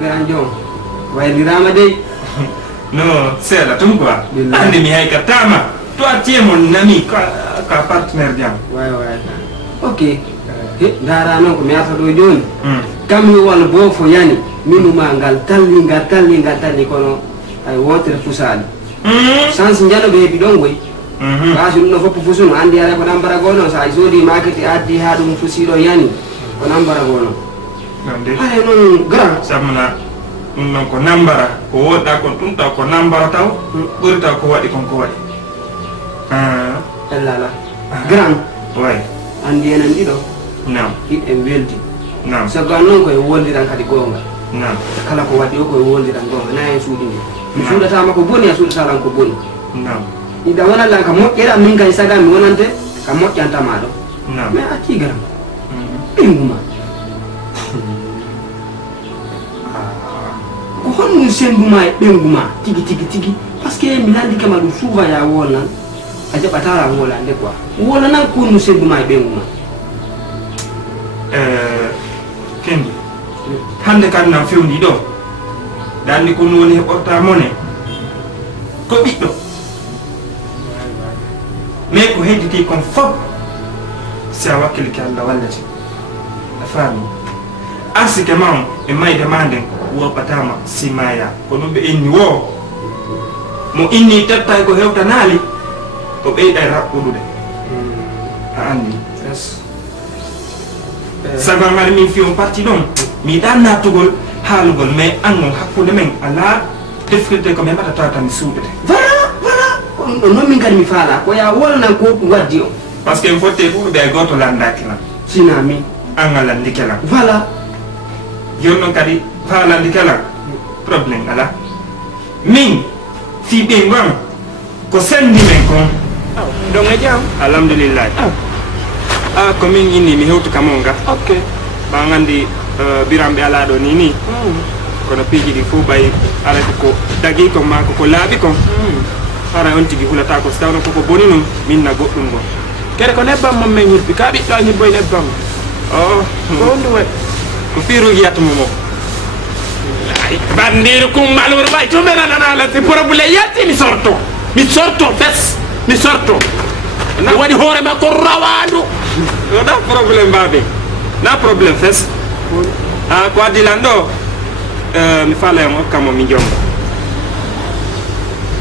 grand jom waylirama dey no seeɗa tum quoi andi mi hay ka tama to a tiemon nami ka partenaire jam way ok dara noon ko mi arta ɗo joni kam mi wona bo fo yani minuma ngal talli kono ay wotere fusaali sans jaloɓe heeɓi ɗon goy ɓaasi ɗum ɗo foppo fusuno andi ara ko nambara gono sa soodi maketi addi ha ɗum fusiɗo yani ko nambara gono ay noon grand samna ɗum noon ko nambara ko woɗɗa kon ɗum taw ko nambara taw ɓuri taw ko waɗi kon ko waɗi ellala grand way andi enen ɗiɗo nam hiɗen weldi nam sago an noon koye woldiran kadi gonga nam kala ko waɗi o koye woldiran gonga na en suuɗi ndi mi suuɗatama ko boni a suuɗatalan ko boni nam ida wonallan ka moƴƴeɗa min kay saga mi wonante ka moƴƴantama ɗo nam mais acci garam ɓenguma ko honɗum senduma e ɓenguma tigi par ce que mi landikema ɗum souvent ya wolnan a jaɓatara wolande quoi wolanan ko honɗum senduma e ɓenguma kendi hande kadi nam fewndi ɗo dandi ko woni heɓorta mone ko ɓiɗɗo mais ko hedditi kon fof si a wakkilike Allah wallete a faami arsike ma on e mayde ma nden woɓɓatama simaya ko ɗum ɓe inni wo mo inni tettay ko hewtanali o ɓeyɗa e raɓɓuɗude a andi sagon ar min fi on parti ɗon mi yiɗa nattugol haalugol mais angon hakkude men ala defirde ko mi heɓata tawata mi suuɗete voilà ko ɗum ɗo noon min kadi mi faala ko ya wolnan ko ɗum waddi o par ce que mi fotte ɓuuɓe e goto landaki lan sina min an a landike lan voilà joni noon kadi faalandike lan probléme ala min fi ɓe gon ko sendi men kon donc e jam alhamdulillahi ko min inni mi hewtu kam on ga ok ba gandi biramɓe ala ɗo ni kono piiji ɗi fof ɓay arata ko dagui kon ma ko laaɓi kon ara on tigui hulata ko so tawno koko boni noon minna goɗɗum gon kede ko nebbam mom men ñibbi ka ɓiɗɗo a ñibboye nebbam o ko honɗum waɗi ko fiiru yiyatamo mo bandiru kummalur way to menananala si probléme yalti mi sorto bes mi sorto na waɗi hoore makko rawandu oɗa probléme mbaɓe na probléme fes ko addi lan ɗo mi faala en hokkamo mi jomba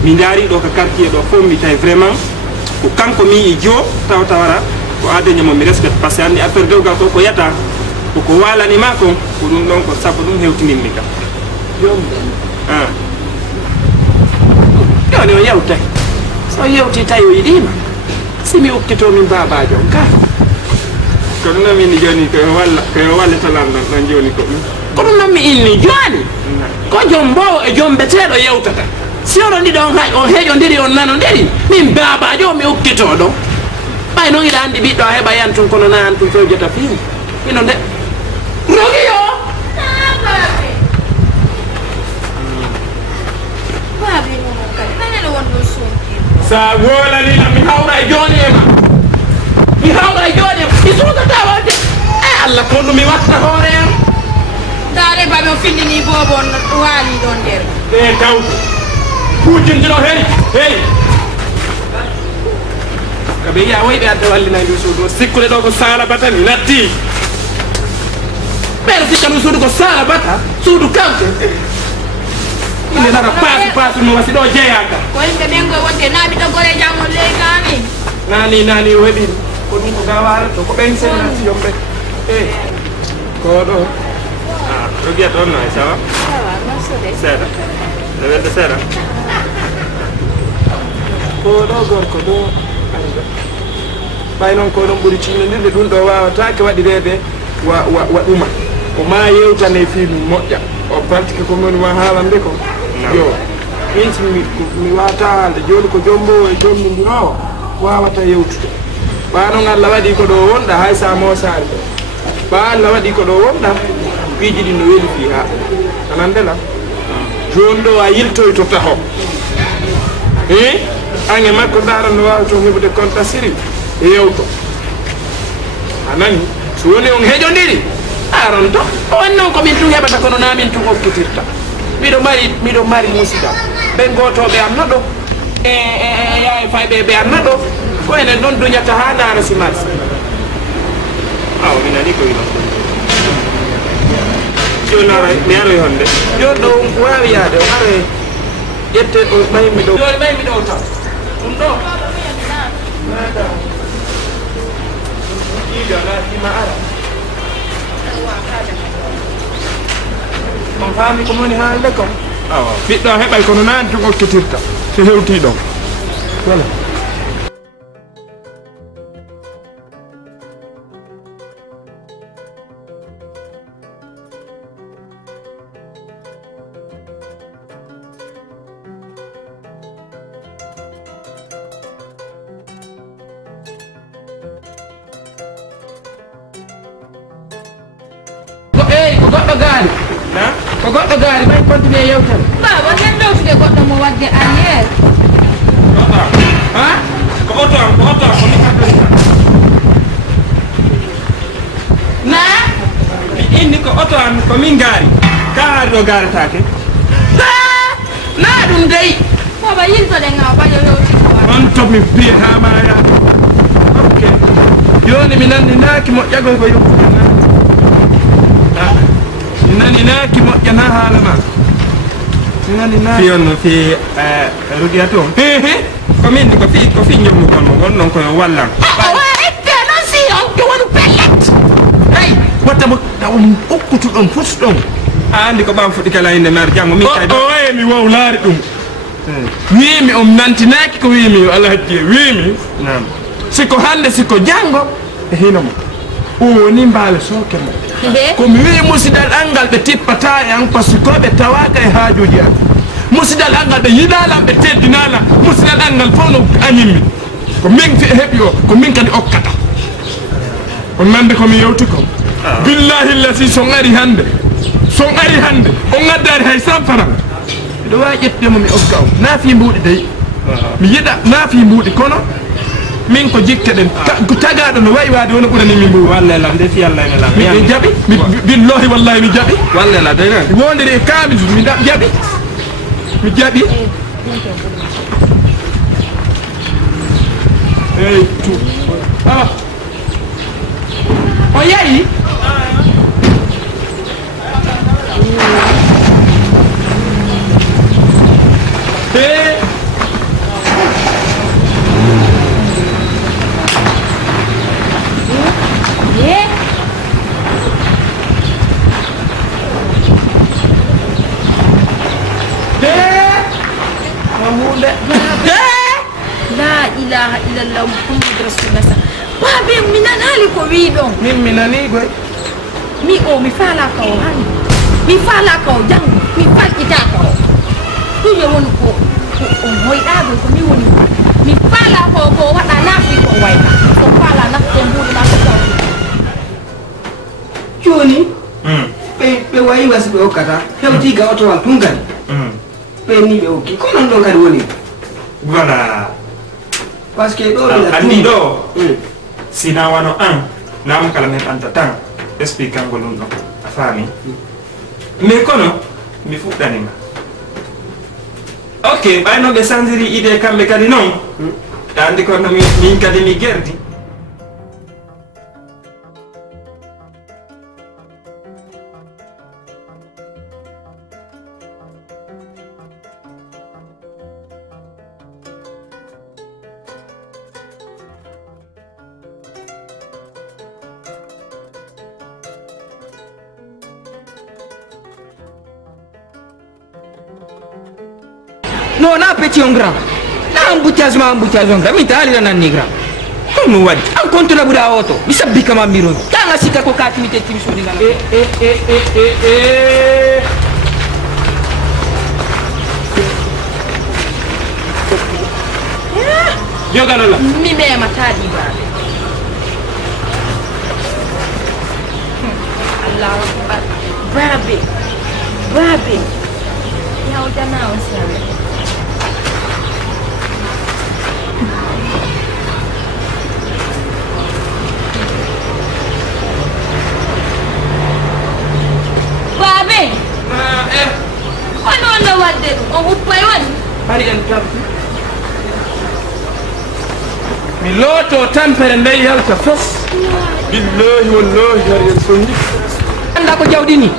mi daari ɗo ko quartier ɗo fof mi tawi vraiment ko kanko mi e jo tawara ko adeñamo mi respecte par ce que andi affaire dewgal ko ko yata koko walanima kon ko ɗum ɗon ko sabu ɗum hewtininmi kam joni o yewtay so yewti tawi o yiɗima simi ukkito min babajo on ka ko ɗum noon mi inni joni koyo walletalan ɗon ɗon joni ko ɗum ko ɗum noon mi inni joni ko joom mbowo e joom beteɗo yewtata si oɗon ɗiɗo on hay on heeƴodiri on nanodiri min babajo mi ukkito ɗo ɓay noon iɗa andi ɓiɗɗo a heɓa yantun kono na antun fewjata fii ino nde rogi yo sa wolanina mi hawra e joni e ma mi suudata wadde e Allah ko ɗum mi watta hoore am dare baɓe o findini bobo on waali ɗon nder e tawto kujintino hey kaɓe yiya woy ɓe adda wallina ndu suudu o sikkude ɗo ko sala bata mi natti ɓeɗo sikka ndu suudu ko sala bata suudu kawte inde nara paasi no wasi ɗo jeeyaka ko yimɓe ɓen goye wonde naaɓi ɗoggore jammol ley kami nani o heeɓi ko ɗum ko gawarato ko ɓen senati yomɓe ko ɗo ɗo guiyata on no e sawa seeɗa ne welda seeɗa ko ɗo gorko ɗo arga ɓay noon ko ɗon ɓuuri cinnodirde ɗum ɗo wawatake waɗirede wa ɗuma ko ma yewtane fi mum moƴƴa o pratique ko moni wa haalande ko yo min mi wawata haalde joni ko jombo e jommidiro wawata yewtude ɓa noon Allah waɗi ko ɗo wonɗa hay sa mosari ɗo ɓa Allah waɗi ko ɗo wonɗa piiji ɗi no weeli fi ha anandela joni ɗo a yiltoy to taho an e makko daran no wawi toon heɓude compte siri e yewto a nani so woni on heƴodiri aron to on non ko min tu heɓata kono na min tu hokkitirta miɗo mari musidal ɓen gotoɓe am naɗo e yaye fayɓe ɓe am naɗo ko enen ɗon duñata ha dara si marsi aw mi nani ko wino joni ara mi aroy honde joni ɗo wawi yaade o ara ƴette o ɓaymi ɗo joni ɓaymi ɗo taw ɗum ɗo ɗiɗo latima ara on faami ko moni haalde kom ɓiɗɗo heɓay kono naani to hokkitirta so hewtii ɗon voilà ko goɗɗo gaari ko goɗɗo gaari may continue yewtere baba nen ɗowtude goɗɗo mo wadde arriére ha ko oto am ko ni haddori na mi inni ko oto am ko min gaari ka haari ɗo gaaretake na ɗum dey baba yintoɗe ngaw ɓaƴo hewti on to mi biyatama ya ok joni mi nandinaki moƴƴagoy ko yewtude mi naninaki moƴƴana haala ma mi naninaki fi on fi rugiya to komin ko fi jommu kon mo won non koyo wallan ette non si on to wonu pellet ay wattamo ɗawum ukkutuɗon fusɗon a andi ko ɓam fuɗi kala inde mer janggo min kaydo o wayi mi wawlaari ɗum wiimi on nantinaki ko wiimi yo allah hajji wiimi nam siko hande siko janggo e hino mo o woni mbaale sooke mo komi wi musidal angal ɓe tippata e an par ce que ɓe tawaka e haajuji an musidal angal ɓe yiɗalam ɓe teddinala musidal angal fof no añimmi ko min heeɓi o ko min kadi okkata on nande komi yewti ko billahi llasi son ari hande on gaddari hay 100 francs miɗo wawi ƴettudemo mi okka o naafi mbuuɗi dey mi yiɗa naafi mbuuɗi kono min ko jikke ɗen ko tagaɗo no wayi wade wona ɓurani min mbuuɗi wallela nde fi allah ene lam mi jaɓi billahi wallahi mi jaɓi wallela dey nan mi wondiri e kaamisu mi jaɓi eyyi tu o yeeyi la ilaha illallah muhammad rasulullah babe mi nanali ko wi ɗon min mi nani goy mi o mi falaka o hande mi falaka o janggo mi falkitaka o ɗum e woni ko on hoyɗago ko ni woni mi falaka o ko waɗa nafi ko wayta ko fala nafte mbuɗi ma ko joni ɓe wayi wasi ɓe hokkata hewtiga otowal tun kadi ɓe ni ɓe hokki ko non ɗon kadi woni voilà par ce que ɗo ɓena andi ɗo sina wano an nam kala men anta tan explique angol ɗum ɗon a faami mais kono mi fuɗɗanima ok ɓayno ɓe changeri idée kamɓe kadi noon andi kono min kadi mi gerdi non na petit on grand na embouteillage on grand mi taaliran nanni grand ko ɗum waɗi an kontona ɓuura oto mi sabbi kama mbiromi tanga sikka ko katimité timisoni ngala joganola mi memataɗi baɓe allahu akbar babe yawdana on sare wadde ɗum on uppoy woni hari en tampi mi looto tampere nde yalta fof billahi wallahi hari en sondi anda ko jawdi ni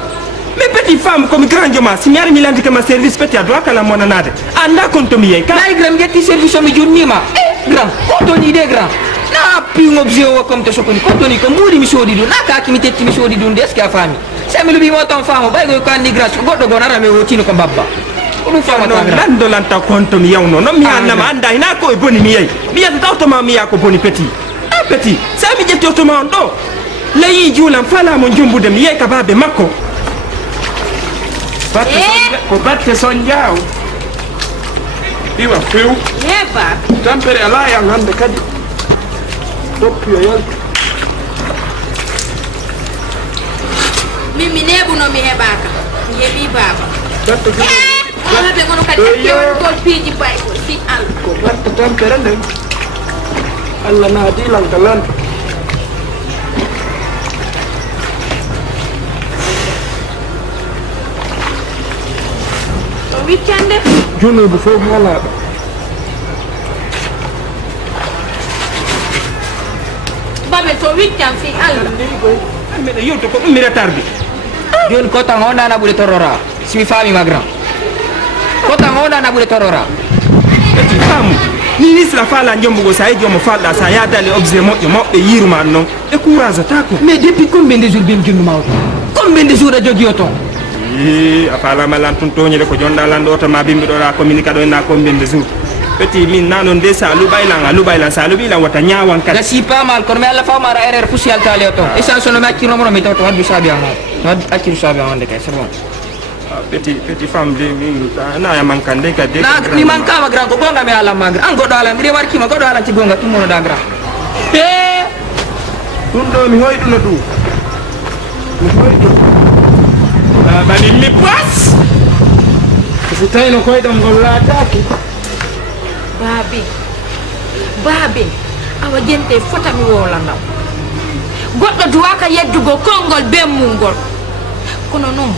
mais petit femme comme grand joma si mi ari mi landi kama service petit a doit kala monanade anda kon to mi yey nay gram getti service o mi jurnima grand ko toni de grand na pi ngobje o comme to sokoni ko toni ko mudi mi sodi dun na ka ki mi tetti mi sodi dun de ska fami se mi lubi mo ton famo bay go ko andi grâce goddo go nara me wotino ko babba ko dum fama ta grand lando lanta konto mi yawno no mi annama anda ina ko e boni mi yey mi yata tawto ma mi ya ko boni petit ah petit sa mi jetti to ma on do layi juulam fala mo jumbude mi yey ka babe makko ko batte son jaaw iwa few heba tampere ala yang hande kadi doppi yo yalta mimi nebuno mi heɓaka mi heeɓi baba batte ɓe gono kadi ƴewon gol piiji baygol fi allah ko batte tampere nden allah naadi lanka lan o wiccande junubu fof walaɗo baɓe to wiccan fi allah mbeɗa yewto ko ɗum mi retarde joni ko tan o nana ɓuuri torora simi fami ma grand ko tan o nana ɓuuri torora petit femme ministre fala jombugo sa yeji omo falɗa sa yadale objet moƴƴo mawɓe yiruma noon e courage ta ko mais depuis combien de jours bimi jurnuma o combien de jours a jogui o ton a falama lan tun toñide ko jonɗa lande oto ma bimbiɗoɗa communique ɗo ena combien de jours petit min nanon de sa luɓaylan sa luɓilan wata ñawan kadi gasi pas mal kono mi allah famara erreur poussial tali o ton essence no mi accirnomono mi tawto waddu saabi an o acciru saabi an wonde kay c'est bon petit femme de min naya mankande kadi mi mankama grand ko gonga mi alam ma grand an goɗɗo alam mbiɗe warkima goɗɗo alanti gonga tummonoɗa grand e ɗum ɗo mi hoyɗuno ɗum mi hoyɗu ɓaɗi mi pas so tawino koyɗam ngol laataki baabe awa jente fota mi wolandam goɗɗo duwaka yeddugo konngol bemmungol kono noon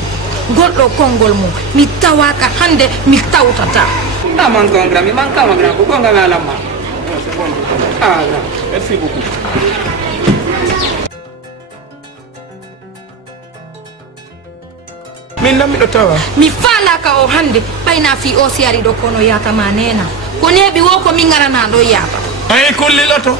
goɗɗo konngol mum mi tawaka hande mi tawtata na mankon grand mi mankama grand ko gonga mi alam ma ah grand merci beaucoup min nam miɗo tawa mi falaka o hande ɓayna fi o si ari ɗo kono yatama nena ko neeɓi wo ko min garana ɗo yata ay kulliloto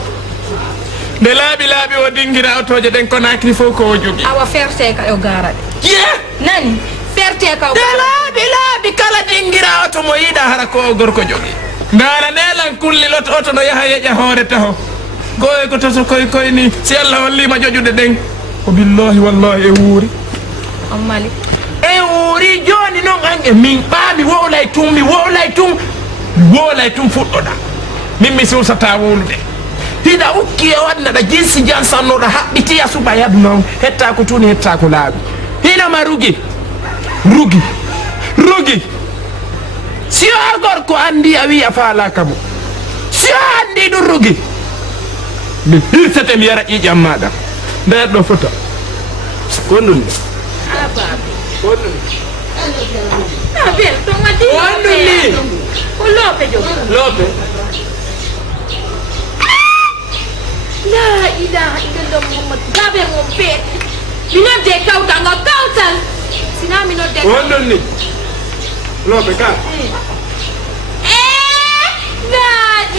nde laaɓi o dinguira otoje ɗen konakri fof ko o jogui awa ferte ka o garaɗe ye nani ferte ka nde laaɓi kala dinguira oto mo yiiɗa hara ko o gorko jogui ndara nelan kulliloto oto no yaha yeƴa hoore taho goye ko toto koye ni si allah hollima joƴuɗe ɗen o billahi wallahi e wuuri on mali e wuuri joni noon ange min ɓaami wowlay tun fuɗɗoɗa min mi susata wowlude hiɗa ukki e waɗnaɗa jinsi jan sannoɗa haɓɓitiya suɓa yaadu noon hetta ko tuni hetta ko laaɓi hinama rugi si o gorko andi a wiya faalaka mo si o andi ɗum rugi mi hirsete mi yara ƴiƴam maɗa nder ɗo fota gonɗum bel to madi wonduni ko lope jo lope la ilaha illallah muhammad gabe mo fet minodde kawtal sina minodde wonduni lope ka la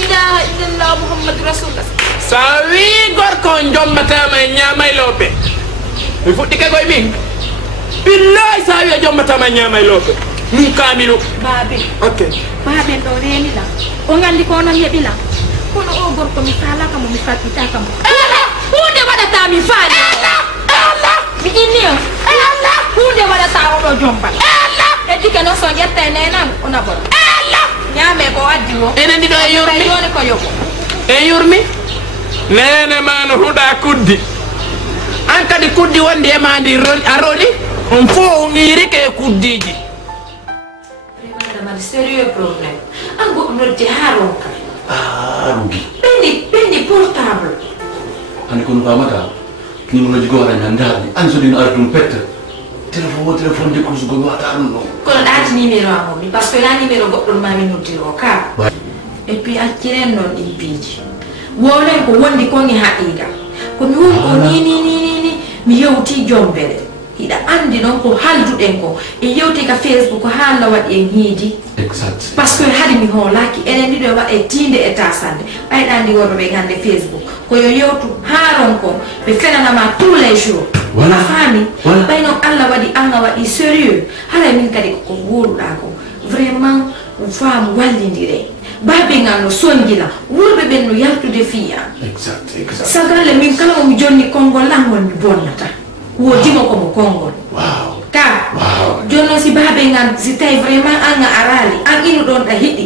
ilaha illallah muhammad rasulullah sa wi gorko jommatama e ñamay lope mi fuɗɗi ke koye min billahi sa wi a jommatama e ñamay lope min kamino babe ok babe ɗo renila o gandi ko onon heɓila kono o gorko mi falaka mo mi faɓɓitaka mo hunde waɗata mi faali mi inni o hunde waɗata oɗo jombal e dike noon so ƴetta e nenan ona boɗo ñaame ko waddi o enen ɗiɗo e yurmi yoni ko yoɓo e yurmi nene ma no huɗa kuddi an kadi kuddi wondi e ma ndi a roli on fo on irike e kuddiji madame sérieux problème an goɗɗo nodde ha ronka rugi ɓendi portable ani kono famata numéro ji goto men darni an so ɗino ara ɗum pette téléphone de course go wata dum no kono ɗaati numéro am mi par ce que la numéro goɗɗon mami noddiro ka et puis acciren noon ɗin piiji wonen ko wondi konge haqiqa komi woni ko ni mi yewti jombere hiɗa andi noon ko halduɗen ko e yewti ka Facebook ko haalla waɗi en hiidi exact par ce que haade mi hoolaki enen ndiɗo waɗe tinde e tasande ɓayɗa ndi worɓe ɓe hande Facebook koyo yewtu haaron ko ɓe fenanama tous les jours Voilà. Fami, Voilà. bay non Allah waɗi sérieux hala min kadi ko woluɗa ko vraiment femme wallidire babe ngal no songila wurɓe ɓen no yaltude fiya exact sagalle min kala omi jonni konngol langol mi bonnata wodimo komo konngol wow ka Wow. jonnon si babe ngal si tawi vraiment an ga arali an inu ɗon ɗa hiɗi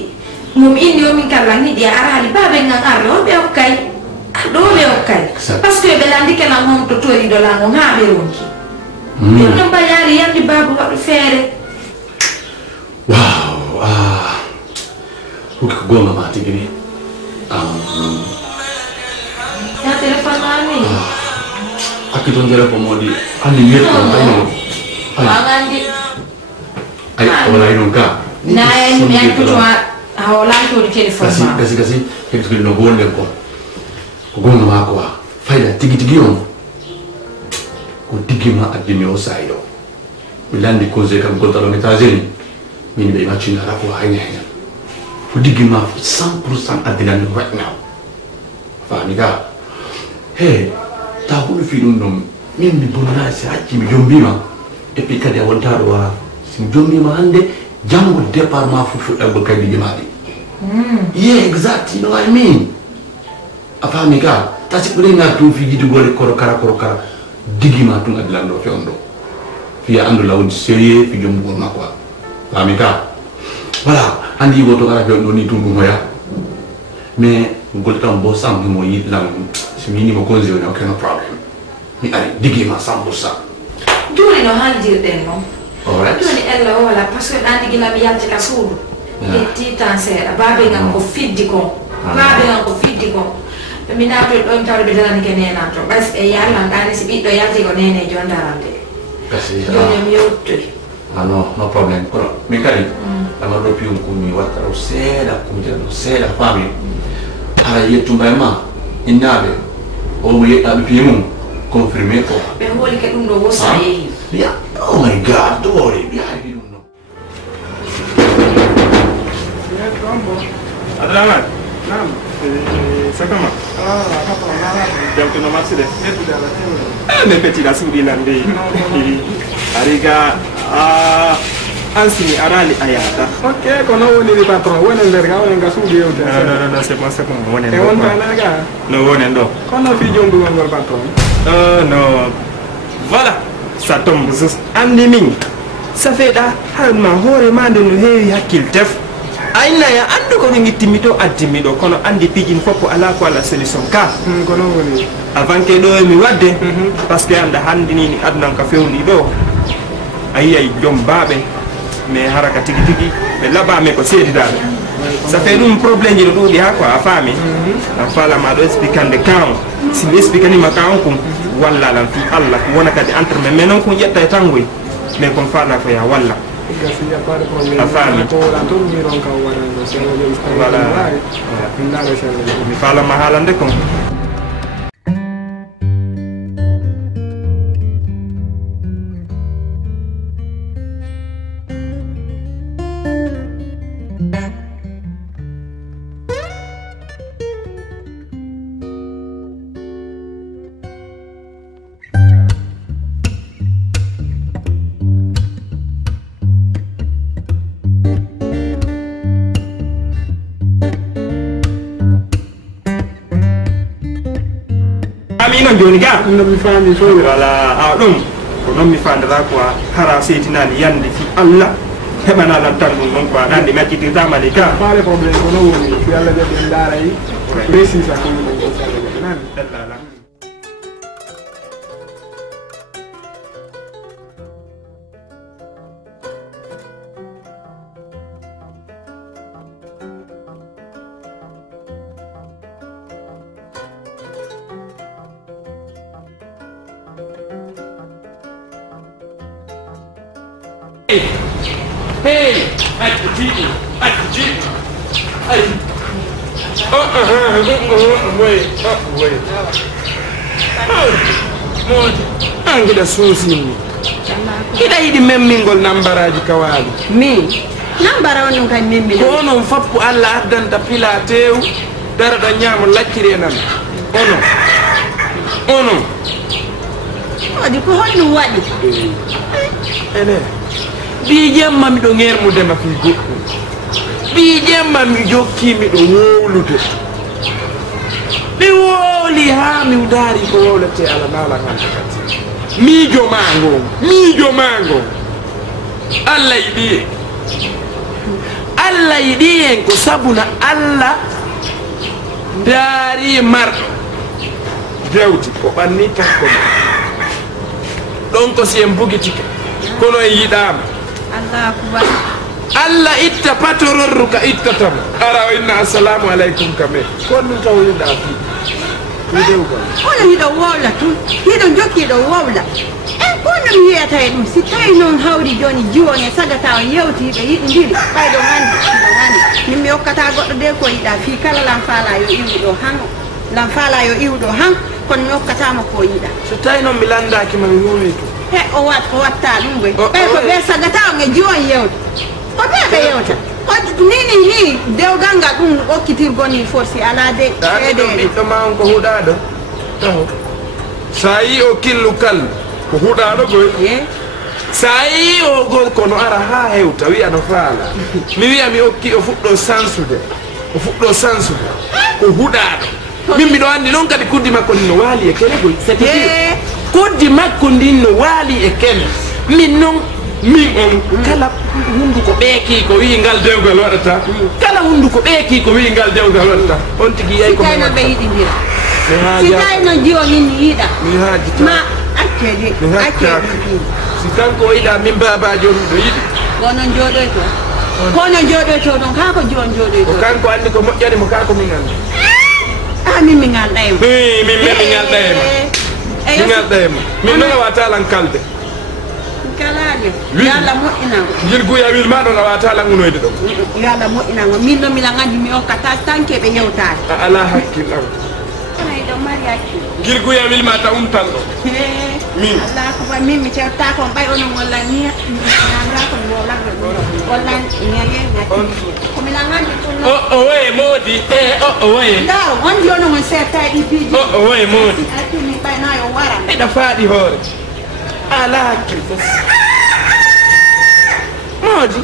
momi inni o min kallan hiɗi a arali babe ngal arle on ɓe hokkay ɗo ɓe hokkay Exact. par ce que ɓe landike nan hon to toriɗo lango ha ɓe ronki jonnon mbayari yandi babu waɗu feere wow ko gonga ma tigini ya téléphone mami akito ngere ko modi ani yeto ayno wangandi ay wala ino ka nayen mi yakkuto a holantoɗi téléphone ma kasi heto no gonde ko gonga ma ko fayda tigi on ko digima addini o sayo mi landi cause kam ko talo metazeni min be macina ra ko hayne ko digima 100% addinani right now famiga he ta ko fi dum dum min mi bonna si acci mi jombima e puis kadi wonta do wa si mi jombima hande jango départ ma fufu e go kadi jimadi yeah exactly, you know what I mean afamiga ta si buri na tu fi jidu gole koro kara digima tu adlando fe ondo fi andu lawon sérieux fi jombu ma quoi famiga voilà andi woto kala fe do ni tundu moya mais goltam bo sam mo yi lang si minimo cause on okay no problem mi ari digima 100% joni no haldirɗen noon alright joni ella o wala par ce que ɗan digila mi yalti ka suudu yetti tan seeɗa babe ngal ko fiddi kon babe ngal ko fiddi kon mi naatoy ɗon tawde ɓe daranike nenan to ɓay e yallan ɗani si ɓiɗɗo yalti ko nene jon darande kasi joni mi yewtoy no problem kono mi kadi dama do pium ko mi watta o seeda ko mi jano seeda fami ala yettu ma innabe o mo yetta be pium confirmer ko ɓe hooli ke ɗum ɗo wosa yeehi yeah oh my god don't worry be happy don't know Adraman, Naam. sakama. Papa, Jam to no marché de. Meddu dala tewo. Me petit la sudi lande. Ariga ansini arali ayata. Ok, kono woni di patron, woni nder ga woni ga suudi yewte. Non, c'est bon, wonen. E wonta naga. No wonen do. Kono fi jombu ngol patron. Non. Voilà, ça tombe juste andi min. Ça fait da har ma hore mande no heewi hakkil tef. Ayna ya andu ko ngittimi to addimi do kono andi pijin foppo ala ko ala solution ka. Kono woni. Avant que do mi wadde parce que anda handini ni adnan ka fewndi do. Ayi jom baabe mais haraka tigi be laba me ko seedidabe. Ça fait un problème de ɗuuɗi ha quoi a faami a falama ɗo explicande kan si mi explicani ma kan kum walla lan fi Allah ko wona kadi entre mais non ko ƴetta e tangoy mais kon fala ko ya walla Gasi ya pas de problème. Afami. Ko la tour mi ron ka wala no se no yo sta. Voilà. Ndara se. mi falama haalande kon ami non joni ga No mi fami so. wala a ɗum ko noon mi fandata quoi hara seytinani yande fi Allah heɓana lan tan ɗum ɗon quoi ɗandi merkitirtamani ka Pas de problème, kono woni. Fi Allah de ndara yi. Précise ko ni ko sala de nan. hey akiti ay modi angida suusini ida yiɗi memmingol nambaraji kawali min nambara on kay memmi ko onon fappu Allah addanta pila tew daraɗo ñaamo lacciri e nan onon waɗi ko honɗum waɗi ene ɓi jemma miɗo ŋermudema fi goɗɗum ɓi jemma mi jokki miɗo wowlude mi wowli ha mi daari ko wowlete ala nala hande kati miijo mango Allah yiɗi en ko sabuna Allah daari marɗo dewti o ɓanni takko ɗon ko si en bugitike kono en yiɗama Allah akbar Allah itta patororru ka ittatamo ara o inna assalamu aleykum kame kon ɗum taw yiɗa fi dewgol kono hiɗo wowla tun hiɗo jokkiɗo wowla kono mi wiyata e ɗum si tawi noon hawri joni jiwon e sagata o yewti ɓe yiɗi ndiri ɓayɗo hande min mi hokkata goɗɗo de ko yiɗa fi kala lam faala yo iwɗo han kono mi hokkatama ko yiɗa so tawi noon mi landakima mi wowi to he o watta ɗum ɓoy ɓay ko ɓe sagata o e jiwon yewta ko ɓe ɓe yewta ni dewgal ngal ɗum ɓokkitirgol ni forsi ala de ɗum ɓiɗɗo ma on ko huɗaɗo taho sa yi o killu kal ko huɗaɗo goy sa yi o gol kono ara ha hewta wiya no faala mi wiya mi okki o fuɗɗo sansude ko huɗaɗo min mbiɗo anndi noon kadi kuddi makko ndin no waali e kene goy c'est dire kuddi makko ndin no waali e kene min noon min on kala hunduko ɓeeki ko wi ngal dewgal waɗata kala hunduko ɓeeki ko wi ngal dewgal waɗata on tigi yeyi ko si tawi noon ɓe yiɗidira si tawi noon jiwo min yiiɗa mi haajita ma accede si kanko o yiɗa min babajo miɗo yiɗi gonon jooɗoyto kono jooɗoyto ɗon kaa ko jiwon jooɗoyto o kanko anndi ko moƴƴani mo kaa ko min anndi min mi ngalɗaymo min mi ngalɗayma mi ngalɗayma min noon a wata lan kalde kalaade yo Allah moƴƴinango jirguya wilma ɗon a wata langunoyde ɗon yo Allah moƴƴinango min ɗo miɗa anndi mi hokkata tanke ɓe yewtade a ala hakkil an ɗo mari hakkil jirguya wilma ta umtan ɗo min Allah ko ba min mi cewta ko ɓay onon walla ni nanga ko mi wowlaɓe ɗum walla ñaye ko miɗa anndi ɗum o woye moodi o woye ndaro on joni on setta e ɗipiji o woye moodi acci min ɓaynayo wara eɗa faaɗi hoore ala hakkil fof moodi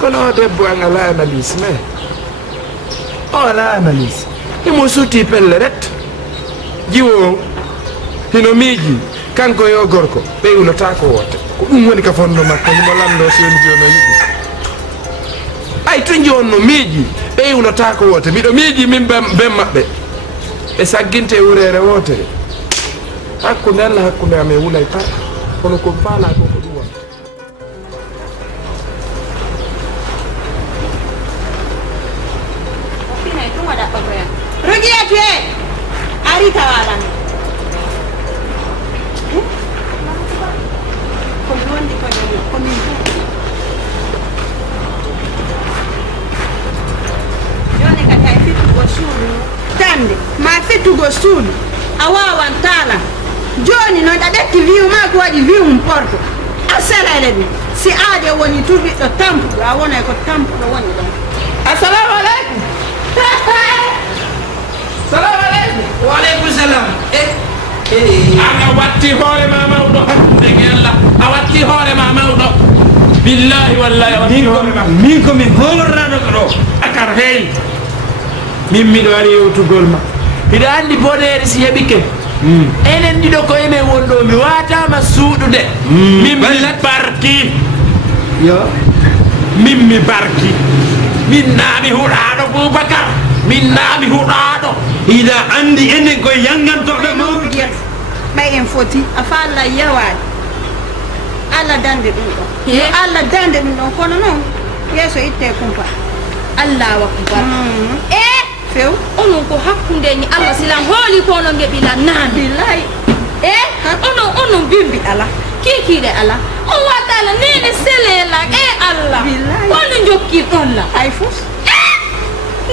kono o debbo an ala analyse mais o ala analyse imo suuti pelle ret jiwo on hino miiji kanko yo gorko ɓeynota ko wote ko ɗum woni ka fonno makko himo lando si woni jono yiɗi ay to jonno miiji ɓeynota ko wote miɗo miiji min ben maɓɓe ɓe sagginte wurere wotere hakkude Allah hakkude ame wulay pat kono ko faala ko ko ɗum wonta Rogiatu e ari tawalan ko wondi ko joni ko min joni ka tay fittugo suudu tande ma fittugo suudu a wawan taala joni noon ɗa ɗetti wiw ma ko waɗi wiw mum porto a selele ɗum si aade woni turɓiɗɗo tampuɗo a wonay ko tampuɗo woni ɗon assalamu aleykum salamu aleykum waaleykum salam a watti hoore ma mawɗo hakkude ngella a watti hoore ma mawɗo billahi wallahi a watti hoore ma min komi horraɗo ɗo akar heeyi min miɗo ari yewtugol ma hiɗa anndi boɗeere si heɓike enen ɗiɗo ko emen wonɗo mi watama suuɗude min mi barki yo min mi barki min naami huɗaɗo Boubacar min naami huɗaɗo ida andi enen koye yangantoɓe mawɓe ɓay en foti a fa Allah yewani Allah dande ɗum ɗon yo Allah dande ɗum ɗon kono noon yeeso itte kumpa Allahu akbar few onon ko hakkunde ni Allah silam hooli ko non ngeɓila naan billahi onon bimbi ala kikiɗe ala on waɗala nene selela e allah holno jokki ɗon la ay fof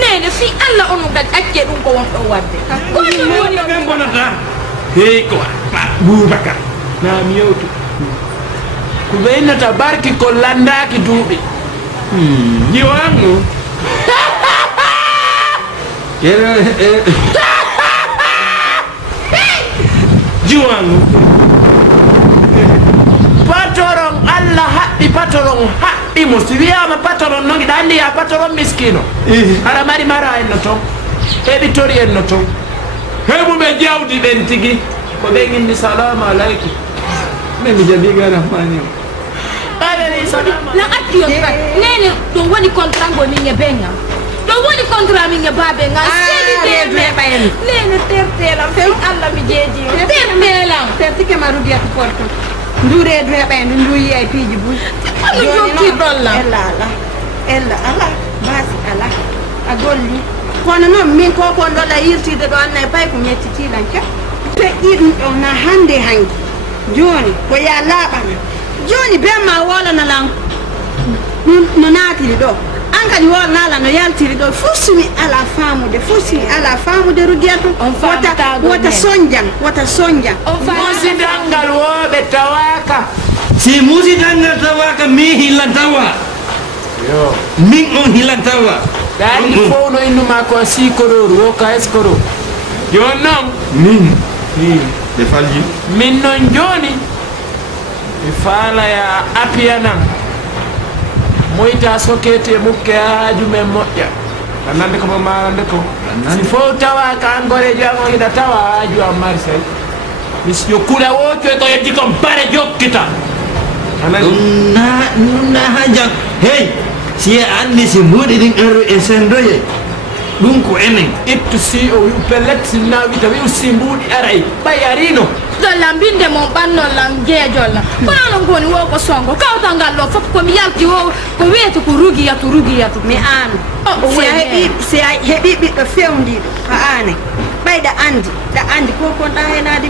nene fi allah ono kadi acce ɗum ko wonɗo wadde goɗɗum woni ɓen bonata hey ko Boubacar na mi yewtu ko ɓeynata barki ko landaki duuɓi jiwangu jiwangu patron allah haɓɓi patron haɓɓimo si wiyama patron noon ɗa andi ya patron miskino aɗa mari mara en no toon heɓi tori en no toon heɓuɓe jawdi ɓen tigi ko ɓe indi salamu aleykum min mi jaɓiga rahmani o la accio nene ɗum woni contrat ngo min e beñam ɗum woni contrat min e babe ngal seeɗi nene tertelam fi allah mi jeeji tertelam tertike ma rudiyata porto ndu reedu heɓende ndu yiya e piiji buy ono jokkiɗolla ella ala basi ala a golli kono noon min ko kon ɗola yirtide ɗo annayi pay ko mettitilan ke feƴƴi ɗum ɗo na hande hanki joni ko ya laaɓana joni be ma wolanalan no naatiri ɗo an kadi wolnala no yaltiri ɗo fusumi ala famude rudiyatu wota sonjan musidangal woɓe tawaka si musidangal tawaka mi hillantawa min on hillantawa ɗani fof no innuma ko sikororu wo ka escoro joni noon min ɓe falji min noon joni mi faalaya apiyanan moyta sokete mukke haaju men moƴƴa annande ko mo marande ko si fof tawa ka an gorejo an o hiɗa tawa haaju an marsay mis yo kuuɗa wocoy ko yeddi kon bare jokkita ɗum na ha jang hey si e andi si mbuɗi ɗin arru e sendoye ɗum ko enen ittu si o wi pellet si nawita wi si mbuɗi aray ɓay arino dollam binde mon ɓannollam jeejolla kono non goni wo ko songo kawtal ngal ɗo fof komi yalti wo ko wiyete ko rugiyatu mi an si a heeɓi ɓiɗɗo fewdiɗo a ane ɓayɗa andi ko konɗa henade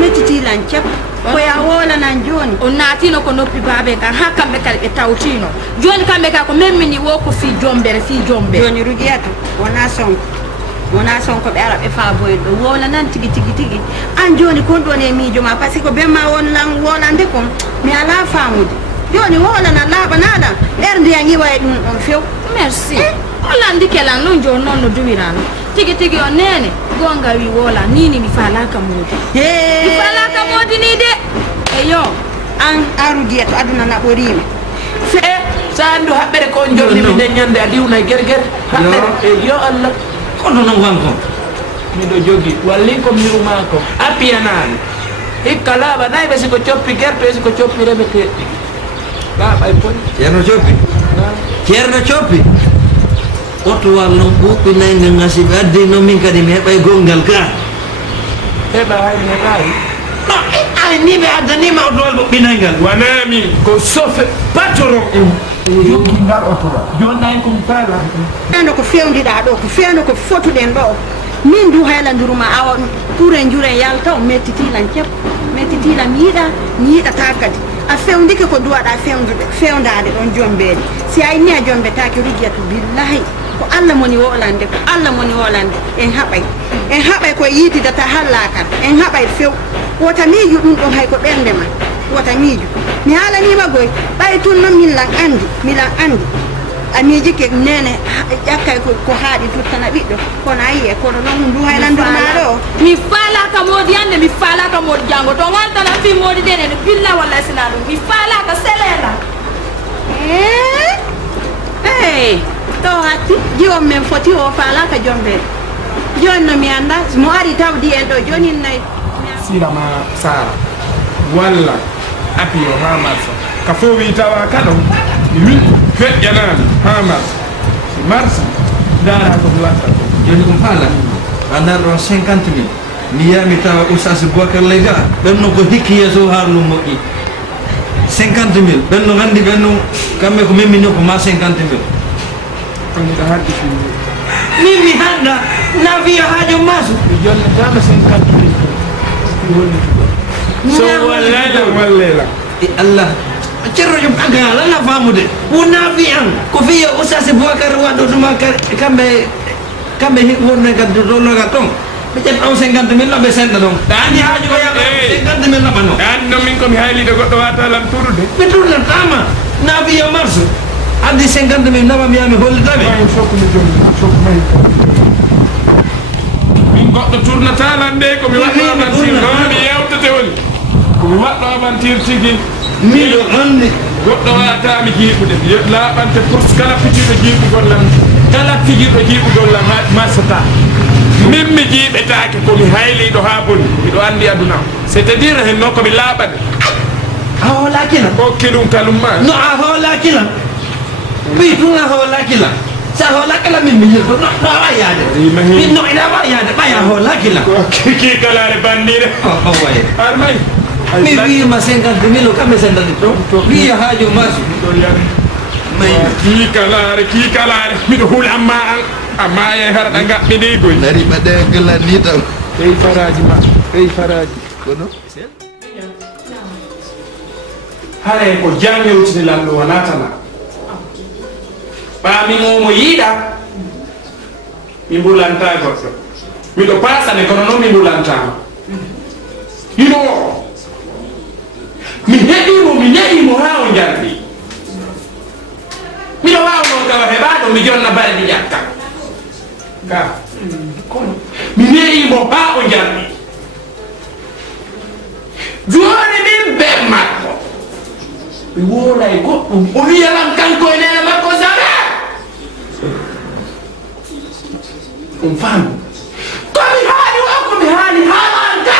mettitilan cep koya wolanan joni o naatino ko noppi baabe kan ha kamɓe kadi ɓe tawtino joni kamɓe ka ko memmini wo ko fi jombere joni rugiyatu wona sonko ɓe ara ɓe faaboyen ɗo wolanan tigi an joni kon ɗon e miijo ma par ce que ɓen ma wolande kon mi ala famude joni wolana laaɓanaɗan ɓerde a iwa e ɗum ɗon few merci hollandi kelan ɗum joni noon no duwirano tigi o nene gonga wi wola nini mi falaka modi mi falaka modi ni de eyo an arudiya to aduna naɓorima fe sa andu haɓɓere ko jolni mi nde ñande a diwna guerguer haɓɓere e yo allah kono noon wanko miɗo jogui wallin ko miwuma ko appiyanani hikka laaɓa nayi ɓe siko coppi guerte siko coppi remete laaɓa e poni ceerno coppi ottowal noon ɓuɓɓinayga gasi ɓe addi noon min kadi mi heɓay gongal ka heɓa hay mi heɓayi ay ni ɓe addanima ottowal ɓuɓɓinaygal wona min ko sofe patron jogui ngal otowa joni nayi komi faala ando ko fewdiɗa ɗo ko fewno ko fotuɗen ɗo min du haylanduruma awa ɓuuren juuren yaltaw mettitilan cepp mettitilan mi yiɗata kadi a fewndike ko duwaɗa fewndade ɗon jombeede si a inni a jombetake rugiyatu billahi ko allah moni wolande en haɓay koye yiitidata hallakal en haɓay few wota miiju ɗum ɗon hay ko ɓernde ma wota miiju mi haalanima goy ɓay tun noon milan andi a miijike nene ƴakkay ko haaɗi tuttana ɓiɗɗo kono a yiye kono noon ndu haylandurmaɗo o mi falaka modi hande mi falaka modi jango to gantana fi modi ɗenene billa walla sina ɗum mi falaka selela ey to hatti jiwon men foti o falaka jombede joni no mi anda mo ari tawdi en ɗo joni nayi sirama sara walla api o ha marsa ka fo wi tawa kaɗo mi feƴƴanami ha marsa si marsa dara ko mi watta ko joni ɗum haala andar ɗon 50 000 mi yami tawa oustas bocar lega ɓenno ko hikki yeeso haalum moƴƴi 50 000 ɓenno gandi ɓenno kamɓe ko memmini ko ma 50 000 komiɗa haddi fimde min mi hanɗa na wiya haajo maso mi jonnetama 50 000 mi hollituɗo so wallela Allah cerro jom aga la na famude wona fi am ko fi o sase Boubacar wado duma kambe wonne gaddo do loga ton be tet on 50.000 no be senda don dani haaju ko yaba 50.000 no bano dan no min ko mi hayli de goddo wata lan turude be turna tama na fi yo marsu andi 50.000 naba mi ami holli tabe fokko mi jom fokko may min goddo turna talan de ko mi waddo avantir no mi yewtate woni ko mi waddo avantir tigi mi do andi goddo wata mi jibude laabante pour kala fijibe jibugol lan kala fijibe jibugol lan masata min mi jiɓetaake ko mi hayliɗo ha boni miɗo andi aduna c' est à dire hen noon komi laaɓade a hoolakila okki ɗum kalum ma no a hoolakila ɓi ɗum a hoolakila sa hoolakila min mi yirto no awa yaade min no ina awa yaade ɓaya hoolakila ki kalare bandire waye armay mi wima 50.000 o kamɓe sendani to wiya haajo masu ki kalare miɗo huula amma ye harɗa gaɓɓiɗi goy nari ɓaɗe gala ni taw ey faraji ma ey faraji kono hare ko jangewtini lamɗo wonatana ɓamimomo yiiɗa mi mbulanta goɗɗo miɗo pasane kono noon mi mbulantama hino o mi heɗimo ha o jarɗi miɗo wawno gawa heɓaɗo mi jonna balɗi ƴakka ka kono mi ne'imo ha o jarɗi joni min be makko mi woray goɗɗum o wiyalam kanko e nene makko sara ɗum faami komi haali o komi haali haalanta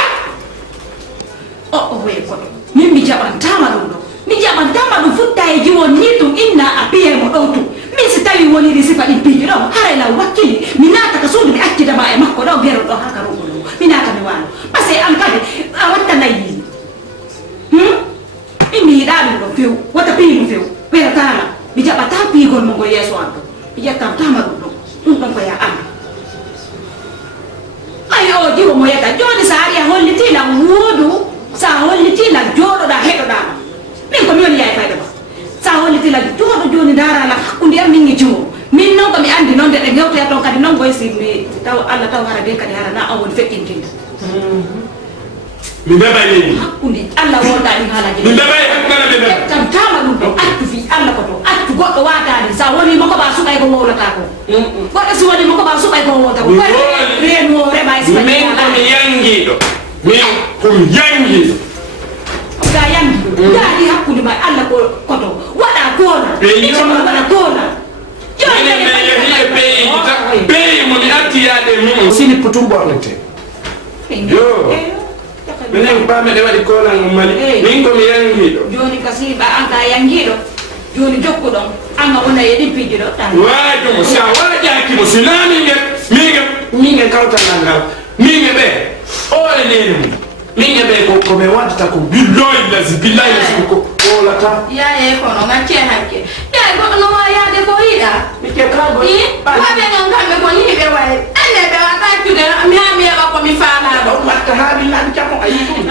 o wey koɗo min mi jaɓantama ɗum ɗo mi jaɓantama ɗum futta e jiwon ni ɗum inna a biyemo ɗow tum min si tawi woniri sifa ɗin piiji ɗo haray law wakkili mi naata ka suudu mi accitama e makko ɗo biyero ɗo haka rogol ɗo mi naata mi wano par ce que an kadi a wattanayi min mi yiɗa ɗum ɗo few wata piimu few ɓeratama mi jaɓata piigol mo ngo yeeso an ɗo mi ƴettamtama ɗum ɗo ɗum ɗon ko ya an ay o jiwo mo yetta joni sa ari a hollitila wuudu sa hollitila jooɗoɗa heɗoɗama min ko mi woni yaye fayda ba sa hollitila jooɗo joni darala hakkude am min e jiwo min noon ko mi andi noon de ɗe gewtoya toon kadi noon boy si mi taw Allah taw hara be kadi hara na on woni feƴƴintinde mi beɓay leydi hakkude Allah wonɗa ɗin haalaji mi beɓay hakkana ɓe ɓe tam tama ɗum ɗo accu fi Allah ko to accu goɗɗo watani sa woni mako ba suɓay ko wowlata ko goɗɗo si woni mako ba suɓay ko wowlata ko reen wo reɓa e sifa min komi yangiɗo min komi yangiɗo ga yangiɗo gaadi hakkude ma Allah ko koto waɗa goona waɗa goona minen mi yehi e beyi ta beyi momi artiyade mum sini putum ɓornete yo minen ɓameɗe waɗi kolan o mali min komi yangiɗo joni kasi ɓa an ka yangiɗo joni jokkuɗon anga wona e ɗin piiji ɗo wajumo sa waɗakimo sina mingen kawtanal ngal min e ɓe o e nene mum min e ɓe koɓe waddata ko billahi lasi ko wolata yaye kono gacce hakke yaye goɗɗo no wawi yaade ko yiɗa waɓe non kamɓe ko ni ɓe wayi ande ɓe wata accude mi ha mi heɓa komi faalaɗo watta haabillaɗi camo a yi ɗum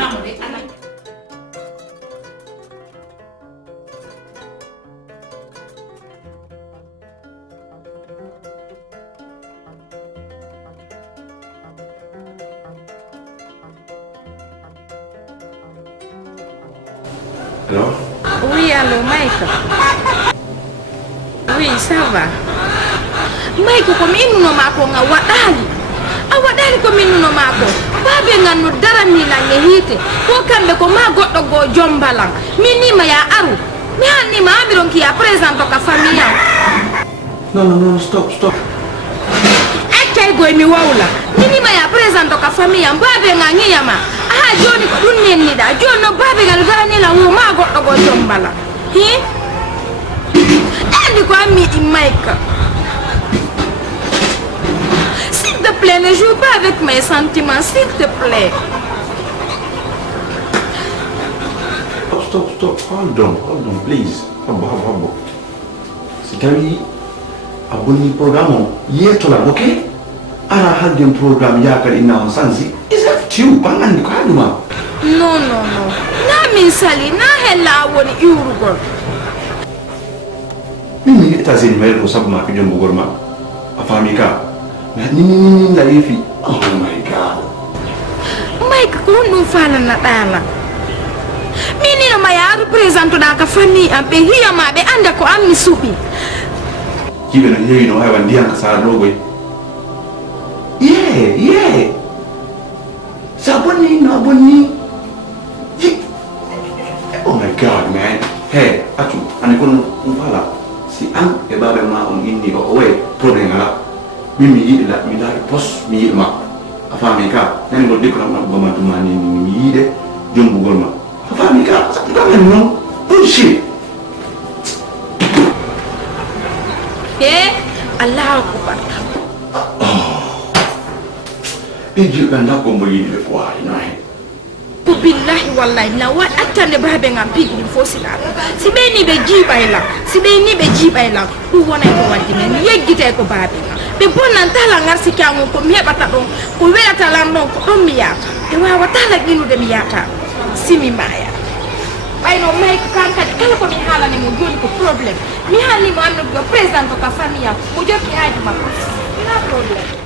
Allô? Oui, allô, Mike. Oui, ça va. Mike ko minnuno mako nga waɗali a waɗali ko minnuno mako babe ganno daranila nge hiite ko kamɓe ko ma goɗɗo go jombalan min nima ya aru mi hannima amiron ki ya présente ka famille am non stop accay goy mi wawla mi nima ya présente ka famille am babe nga ngiyama aha joni ko ɗum nenniɗa joni no babe ngal daranila wo ma goɗɗo go jombala hi andi ko ammi i Mike. S'il te plaît, ne joue pas avec mes sentiments, s'il te plaît. Stop. Hold on, please. Habbo. Si tawi a bonni programme o yettola, okay? Ara halden programme yakal inna on sansi. Is that you? Bangandi ko haɗuma. non non non na min sali na hella woni iwrugol mimi États-Unis mai ko sabu ma fi jom bugol ma afami ka na ni la yefi oh my god Mike ko no fala na dala mini no maya represento da ka famille am be hiya ma be anda ko am mi subi kibe no hewi no haywan diyan ka sa dogoy yeah saboni no bonni oh my god man hey atu ane kono fala si an e babe ma on inni ko owe problem ala mimi yidi la mi dari pos mi yidi ma afami ka nen go dikko na go ma dumani mi yide jombu gol ma afami ka sa ka men no bullshit Allahu akbar Iji banda ko mo yidi ko ay nai billahi wallahi la wa atande babe ngam pigi fo sila si be ni be jibayla si be ni be jibayla ku wona ko waddi men yeggite ko babe be bonan tala ngar si kyango ko mebata don ko welata lan don ko don miyata e wa watala ginu de miyata simi maya bayno may ko kan kala ko mi hala ni mo joni ko problem mi hali mo amno ko president ko famille mo jokki haji makko na problem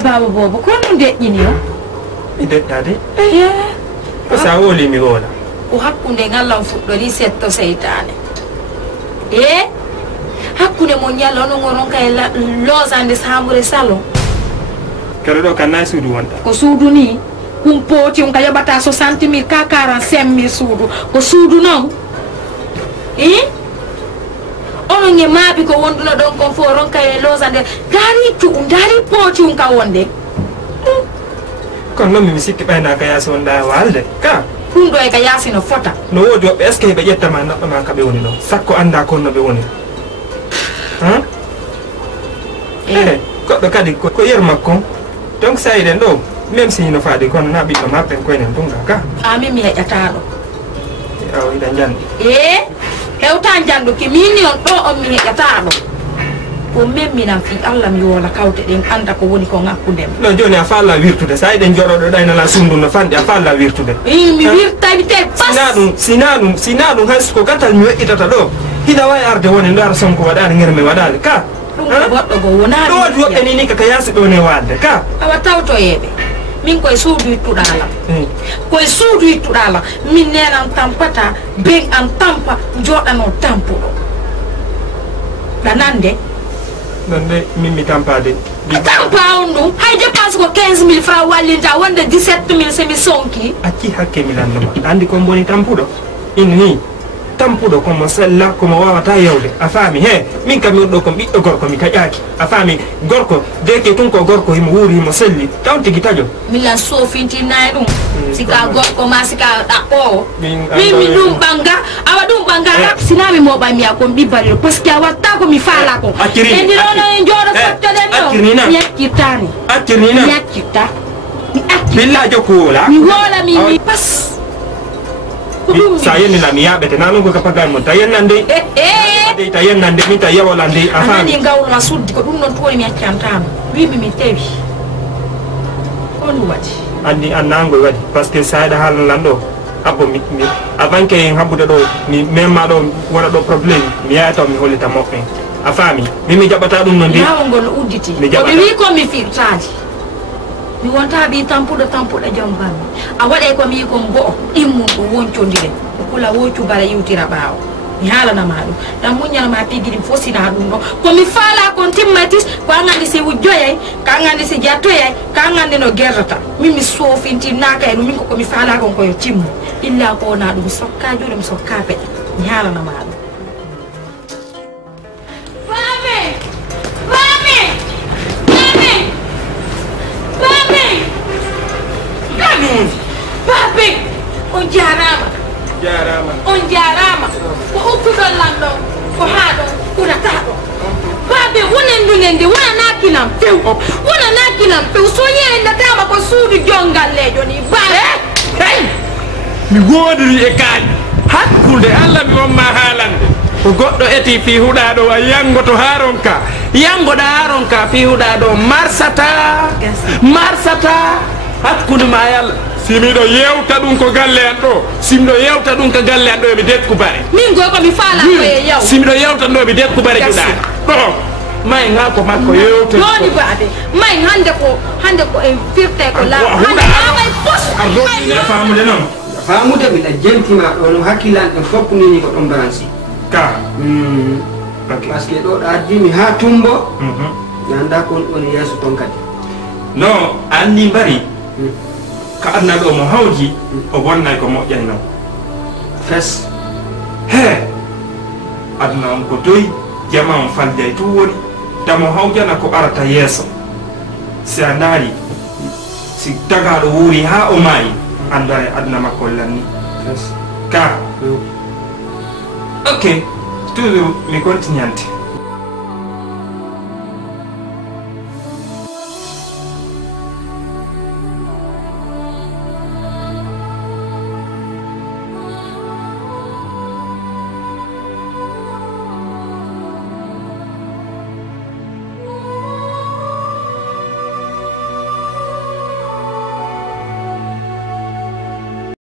baba bobo ko non deƴƴini o mi deƴƴade ko sa woli mi wola ko hakkunde ngallam fuɗɗori setto seytane hakkunde mo ñalla ono ngoron kay losande sambre salon kero ɗo kan nayi suudu wonta ko suudu ni kum pooti on ka yoɓata 60 000 ka 45 000 suudu ko suudu noon ono nge maabi ko wonduno ɗon kon fo ronka e losande dari cuɗum dari pooti um ka wonde kono noon mimi sikki ɓayna ka yaasi wonɗa walde ka ɗum ɗo e ka yaasi no fota no woodi woɓɓe est ce que ɓe ƴettama neɗɗo ma ka ɓe woni ɗo sakko anda konno ɓe woni goɗɗo kadi ko yer makko donc sa yiɗen ɗo même si no faadi kono na ɓiɗɗo maɓɓen koynen tunga ka amin mi heƴƴataɗo aw yiɗa jandi hewta janduki mini on ɗo on mi heƴƴataɗo ko memminan fi Allah mi wola kawte ɗen anda ko woni ko ŋakkudem non joni a falla wirtude sa yiɗen joɗoɗo ɗaynala sundu no fanɗi a falla wirtude mi wirtani te sina ɗum hayso ko gatal mi weƴƴitata ɗo hina wawi arde woni ndara sonko waɗani ngerme waɗali ka ɗum goɗɗo go wonani ɗo waɗi woɓɓe ni kaka yaasi ɗo ne wadde ka awa tawtoyeɓe min koye suudu ittuɗalam koye suudu ittuɗalam min nenan tampata ben an tampa joɗano tampuɗo ɗanande non de min mi tampade tampa on ɗum hay dépense ko 15 000 francs wallinta wonde 17 000 somi sonki acci hakke mi landuma andi kon boni tampuɗo inni tampuɗo komo sella komo wawata yewde a faami he min kam miɗo kon ɓiɗɗo gorko mi taƴaki a faami gorko deke tun ko gorko himo wuuri himo selli taw tigi taƴo milan sofintinayi ɗum sika gorko ma sika ɗaɓɓowo min ɗum ɓanga awa ɗum ɓanga sinami moɓamiya kon ɓibbaliro par ce que a watta komi faala ko endirono en jooɗo fottoɗen ɗo mi yakkirtani accirnina mi yakkirta mi akki billa jokku wola mi wola mi pas sa yennina mi yaɓete nanugo ka pagani mon ta yennande ta yennande min ta yewolande a faami anani gawloma suddi ko ɗum ɗon towoni mi accantama wimi mi tewi on waɗi andi annangoy waɗi par ce que sa yiɗa haalanlan ɗo abbo mi avant que en habbude ɗo mi memma ɗo wona ɗo probléme mi yayataw mi hollita moɓɓen a faami mimi jaɓata ɗum no ndi lawol ngol no udditi koɓe wi komi firtaji mi wonta ɓi tampuɗo joom bammi a waɗe komi yi kon go'o ɗimmum ɗo woncodiren ko kula woccu bara yiwtira ɓaawo mi haalanama ɗum ɗam muñanama pigui ɗim fosina ɗum ɗo komi faala kon timmatis ko an andi si wujjoyay ka an andi si jattoyay ka an andi no guerdata min mi sofintinnaka e ɗum min ko komi faala kon koyo timmu illa ko wona ɗum sokka juuɗe mi sokka peɗe mi haalanama ɗum Papi, on jarama ko ukkuɗon lamɗo ko haɗo ɓurata ɗo babe wonen ndunendi wona nakinam few so yerendatama ko suudu jongallejo ni mi wodori e kaaƴi hakkude Allah mi wamma haalande ko goɗɗo eti fi huɗa ɗo a yangoto haron ka yangoɗa haron ka fi huɗa ɗo marsata hakkude ma yalla simiɗo yewta ɗum ko galle an ɗo simiɗo yewta ɗum ko galle an ɗo eɓe dekku bare min goy komi faala ko e yaw simiɗo yewtan ɗo eɓe dekku bare juɗani ɗo may nga ko makko yewta joni baade may hande ko en firte ko la hande mamay pos famude noon famude mbiɗa jentima ɗo no hakkilan en fof nini ko ɗon branci ka par ce que ɗo ɗo addimi ha tumbo ganda kon ɗon yeeso ton kadi non anndi mbari ko adna ɗo mo hawji o bonnay ko moƴƴay noon fes he adna on ko doyi jama on falday tu woni tamo hawjana ko arata yeeso si a ndaari si tagaɗo wuuri ha o maayi andare adna makko lanni fes ka ok toujours mi continuante